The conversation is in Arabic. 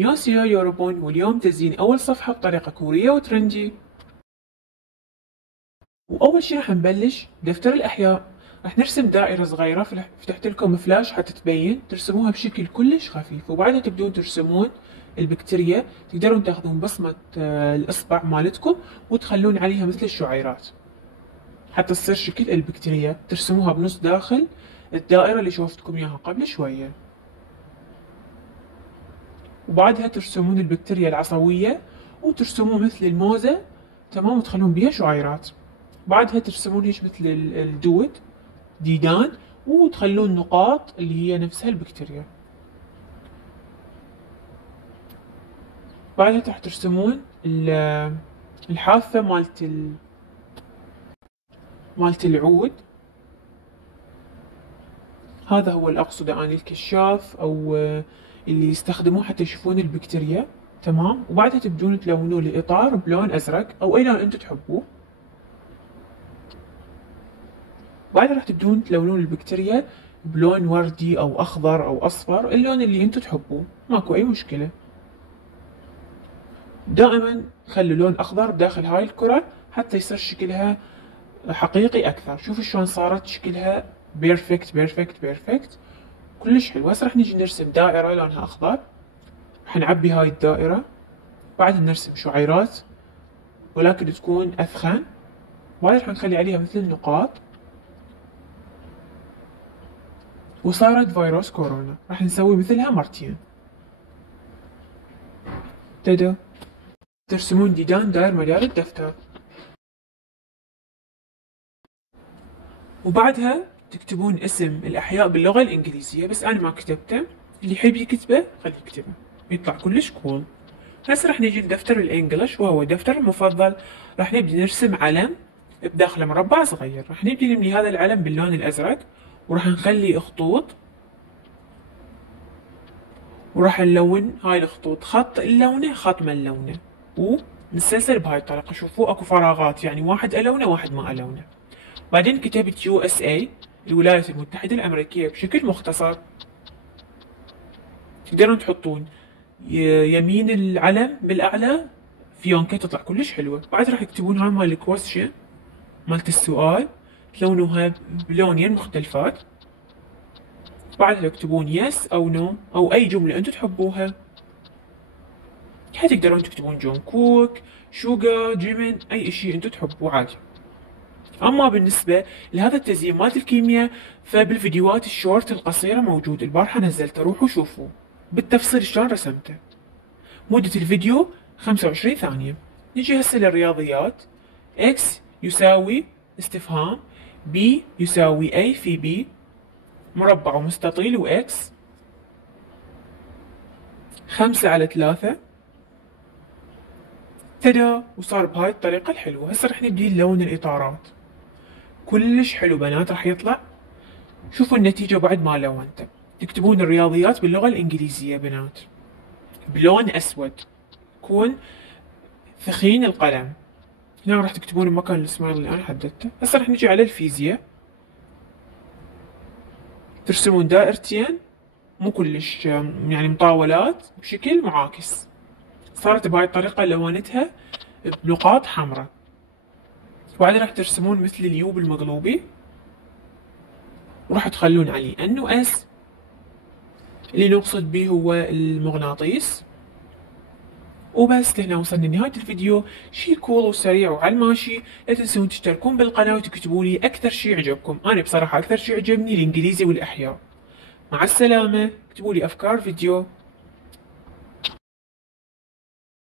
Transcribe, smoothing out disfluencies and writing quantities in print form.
يوسيو يوربون، واليوم تزيين أول صفحة بطريقة كورية وترندي. وأول شي راح نبلش دفتر الأحياء. راح نرسم دائرة صغيرة، فتحت لكم فلاش حتى تبين، ترسموها بشكل كلش خفيف، وبعدها تبدون ترسمون البكتيريا. تقدرون تاخذون بصمة الإصبع مالتكم وتخلون عليها مثل الشعيرات حتى تصير شكل البكتيريا، ترسموها بنص داخل الدائرة اللي شوفتكم إياها قبل شوية. وبعدها ترسمون البكتيريا العصوية وترسمون مثل الموزة، تمام، وتخلون بيها شعيرات. بعدها ترسمون هيش مثل الدود، ديدان، وتخلون نقاط اللي هي نفسها البكتيريا. بعدها راح ترسمون الحافة مالت العود. هذا هو اللي أقصده أنا، الكشاف أو اللي يستخدموه حتى يشوفون البكتيريا، تمام. وبعدها تبدون تلونون الإطار بلون أزرق أو أي لون أنتم تحبوه. بعدها راح تبدون تلونون البكتيريا بلون وردي أو أخضر أو أصفر، اللون اللي أنتم تحبوه، ماكو أي مشكلة. دائما خلوا لون أخضر داخل هاي الكرة حتى يصير شكلها حقيقي أكثر. شوفوا شلون صارت شكلها بيرفكت بيرفكت بيرفكت، كلش حلو. هسه راح نجي نرسم دائرة لونها أخضر، راح نعبي هاي الدائرة، بعدها نرسم شعيرات ولكن تكون أثخن، بعدين راح نخلي عليها مثل النقاط. وصارت فيروس كورونا، راح نسوي مثلها مرتين. تدا ترسمون ديدان داير مدار الدفتر، وبعدها تكتبون اسم الأحياء باللغة الإنجليزية، بس أنا ما كتبته، اللي يحب يكتبه خليه يكتبه، يطلع كلش كول. هسه راح نجي لدفتر الإنجليش وهو دفتر المفضل. راح نبدي نرسم علم بداخله مربع صغير. راح نبدي نملي هذا العلم باللون الأزرق، وراح نخلي خطوط، وراح نلون هاي الخطوط، خط اللونه خط ما اللونه، ونسلسل بهاي الطريقة. شوفوا اكو فراغات، يعني واحد ألونه واحد ما ألونه. بعدين كتبت USA، الولايات المتحدة الأمريكية، بشكل مختصر. تقدرون تحطون يمين العلم بالأعلى فيونكة تطلع كلش حلوة. بعد راح يكتبون هاي مال الكويستشن مالت السؤال، تلونوها بلونين مختلفات. بعدها تكتبون يس أو نو أو أي جملة أنتم تحبوها. تقدرون تكتبون جون كوك، شوغر، جيمين، أي إشي أنتم تحبوه عادي. أما بالنسبة لهذا التزيين مالت الكيمياء، فبالفيديوهات الشورت القصيرة موجود، البارحة نزلته، روحوا شوفوا بالتفصيل شلون رسمته. مدة الفيديو 25 ثانية. نجي هسه للرياضيات. x يساوي استفهام، b يساوي a في b، مربع ومستطيل و x 5/3. تدا، وصار بهاي الطريقة الحلوة. هسه رح نبدي نلون الإطارات، كلش حلو بنات راح يطلع. شوفوا النتيجة بعد ما لونته. تكتبون الرياضيات باللغة الإنجليزية بنات بلون أسود، يكون ثخين القلم. هنا راح تكتبون المكان السمايل اللي أنا حددته. هسه راح نجي على الفيزياء، ترسمون دائرتين مو كلش يعني مطاولات بشكل معاكس. صارت بهاي الطريقة لونتها بنقاط حمراء. وبعدين راح ترسمون مثل اليوب المقلوبي، وراح تخلون عليه انه اس، اللي نقصد به هو المغناطيس. وبس، لهنا وصلنا لنهاية الفيديو. شي كول وسريع وعلى الماشي. لا تنسون تشتركون بالقناة وتكتبوا لي أكثر شي عجبكم. أنا بصراحة أكثر شي عجبني الإنجليزي والأحياء. مع السلامة. اكتبوا لي أفكار فيديو.